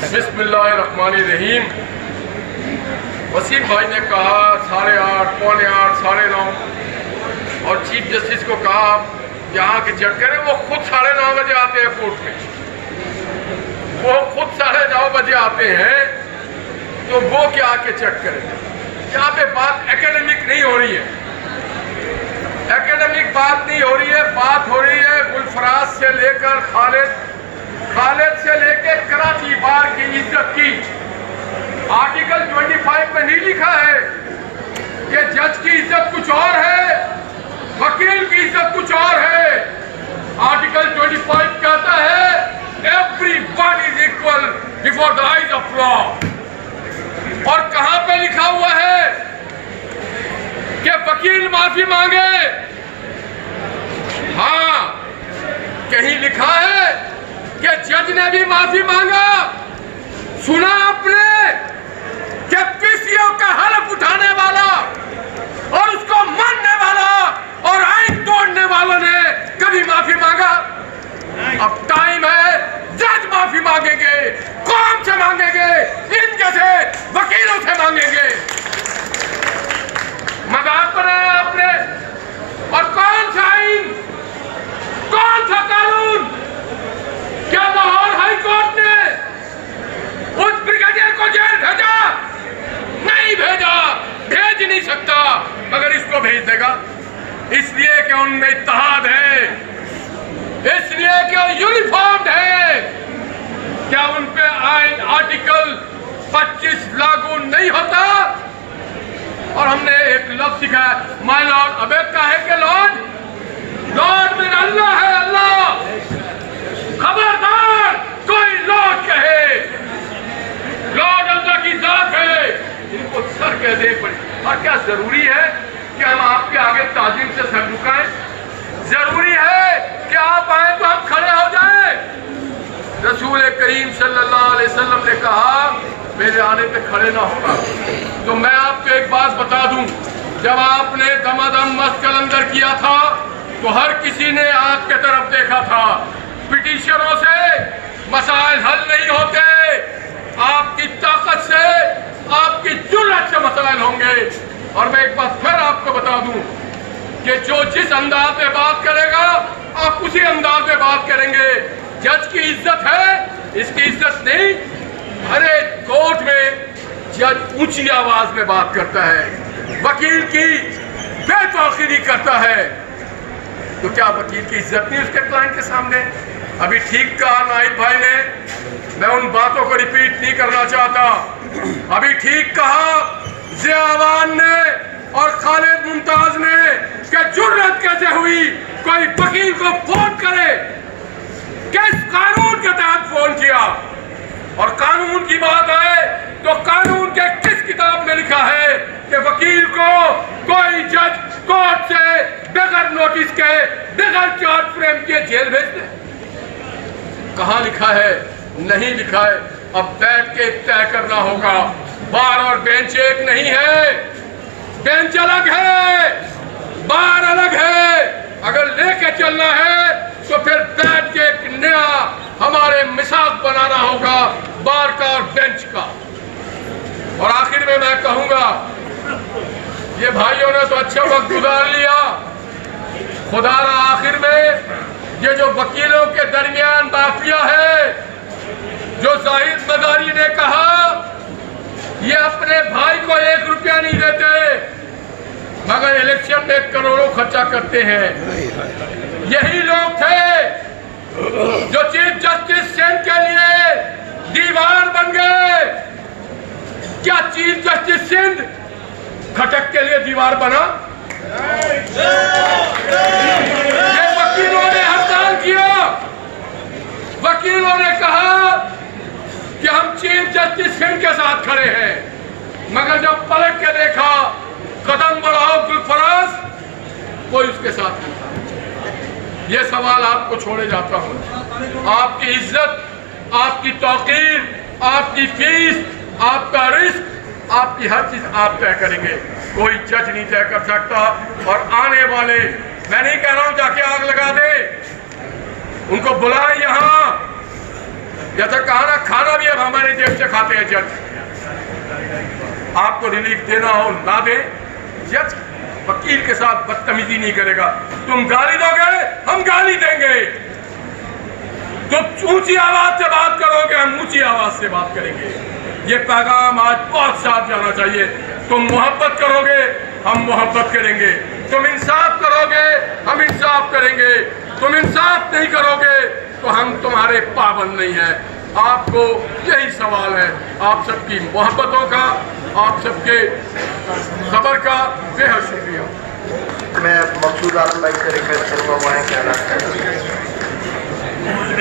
बिस्मिल्लाहिर्रहमानिर्रहीम। वसीम भाई ने कहा 8:30, 8:45, 9:30 और चीफ जस्टिस को कहा यहाँ के चेक करें। वो खुद 9:30 बजे आते हैं कोर्ट में, वो खुद 9:30 बजे आते हैं, तो वो क्या आके चेक करें। यहाँ पे बात एकेडमिक नहीं हो रही है, एकेडमिक बात नहीं हो रही है, बात हो रही है गुलफराज से लेकर खालिद से लेकर कराची बार की इज्जत की। आर्टिकल 25 में नहीं लिखा है कि जज की इज्जत कुछ और है, वकील की इज्जत कुछ और है। आर्टिकल 25 कहता है everyone is equal before the eyes of law. और कहां पे लिखा हुआ है कि वकील माफी मांगे? हाँ, कहीं लिखा है कि जज ने भी माफी मांगा? सुना आपने कि पीसीओ का हलफ उठाने वाला और उसको मानने वाला और आइन तोड़ने वालों ने कभी माफी मांगा? अब टाइम है, जज माफी मांगेंगे। कौन से मांगेंगे? इन जैसे वकीलों से मांगेंगे। मजाक बनाया आपने। और कौन सा आइन, कौन सा कानून? क्या लाहौर हाई कोर्ट ने उस ब्रिगेडियर को जेल भेजा? नहीं भेजा, भेज नहीं सकता, मगर इसको भेज देगा इसलिए कि उनमें इत्तेहाद है, इसलिए कि वो यूनिफॉर्म है। क्या उन पे आइन आर्टिकल 25 लागू नहीं होता? और हमने एक लफ्ज सिखाया, माय लॉर्ड। अबे काहे के लॉर्ड? लॉर्ड में अल्लाह है, अल्लाह। खबरदार कोई लॉर्ड कहे, लॉर्ड अल्लाह की जात है, इनको सर कह दे पड़े। और क्या जरूरी है कि हम आपके आगे ताजीम से सर झुकाएं? जरूरी है कि आप आए तो हम खड़े हो जाएं? रसूल करीम सल्लल्लाहु अलैहि वसल्लम ने कहा मेरे आने पे खड़े ना होगा। तो मैं आपको एक बात बता दूं, जब आपने दमादम मस्त कलंदर किया था तो हर किसी ने आपके तरफ देखा था। पिटीशनों से मसाइल हल नहीं होते, आपकी ताकत से, आपकी जुर्रत से मसाइल होंगे। और मैं एक बात फिर आपको बता दूं कि जो जिस अंदाज में बात करेगा आप उसी अंदाज में बात करेंगे। जज की इज्जत है, इसकी इज्जत नहीं। अरे कोर्ट में जज ऊंची आवाज में बात करता है, वकील की बेतौकीरी करता है, तो क्या वकील की इज्जत नहीं उसके क्लाइंट के सामने? अभी ठीक कहा नाइब भाई ने, मैं उन बातों को रिपीट नहीं करना चाहता। अभी ठीक कहा ज़ियावान ने और खालिद मुमताज ने कि जुर्रत कैसे हुई कोई वकील को फोन करे, किस कानून के तहत फोन किया। और कानून की बात आए तो कानून के किस किताब में लिखा है कि वकील को कोई जज कोर्ट से बगैर नोटिस के, बगैर चार्ज फ्रेम के जेल भेज दे? कहां लिखा है? नहीं लिखा है। अब बैठ के तय करना होगा। बार और बेंच एक नहीं है, बेंच अलग है, बार अलग है। अगर लेके चलना है तो फिर बैठ के एक नया हमारे मिसाक बनाना होगा, बार का और बेंच का। और आखिर में मैं कहूंगा, ये भाइयों ने तो अच्छा वक्त गुजार लिया, खुदारा आखिर में ये जो वकीलों के दरमियान माफिया है, जो जाहिद मदारी ने कहा ये अपने भाई को 1 रुपया नहीं देते मगर इलेक्शन में करोड़ों खर्चा करते हैं। यही लोग थे जो चीफ जस्टिस सिंध के लिए दीवार बन गए। क्या चीफ जस्टिस सिंध खटक के लिए दीवार बना? ये वकीलों ने हड़ताल किया, वकीलों ने कहा कि हम चीफ जस्टिस सिंध के साथ खड़े हैं, मगर जब पलट के देखा कदम बढ़ाओ गुलफराज, कोई उसके साथ नहीं था। ये सवाल आपको छोड़े जाता हूं। आपकी इज्जत, आपकी तौकीर, आपकी फीस, आपका रिस्क, आपकी हर चीज आप तय करेंगे, कोई जज नहीं तय कर सकता। और आने वाले, मैं नहीं कह रहा हूं जाके आग लगा दे, उनको बुलाए यहां, जैसा कहा ना, खाना भी अब हमारे जेब से खाते हैं जज। आपको रिलीफ देना हो ना दे, जज वकील के साथ बदतमीजी नहीं करेगा। तुम गाली दोगे, हम गाली देंगे। तुम ऊंची आवाज से बात करोगे, हम ऊंची आवाज से बात करेंगे। ये पैगाम आज बहुत साफ जाना चाहिए। तुम मोहब्बत करोगे, हम मोहब्बत करेंगे। तुम इंसाफ करोगे, हम इंसाफ करेंगे। तुम इंसाफ नहीं करोगे तो हम तुम्हारे पाबंद नहीं है। आपको यही सवाल है, आप सबकी मोहब्बतों का, आप सबके सबर का बेहद शुक्रिया। मैं मकसूद आलम भाई से रिक्वेस्ट करूँगा, वहाँ कहना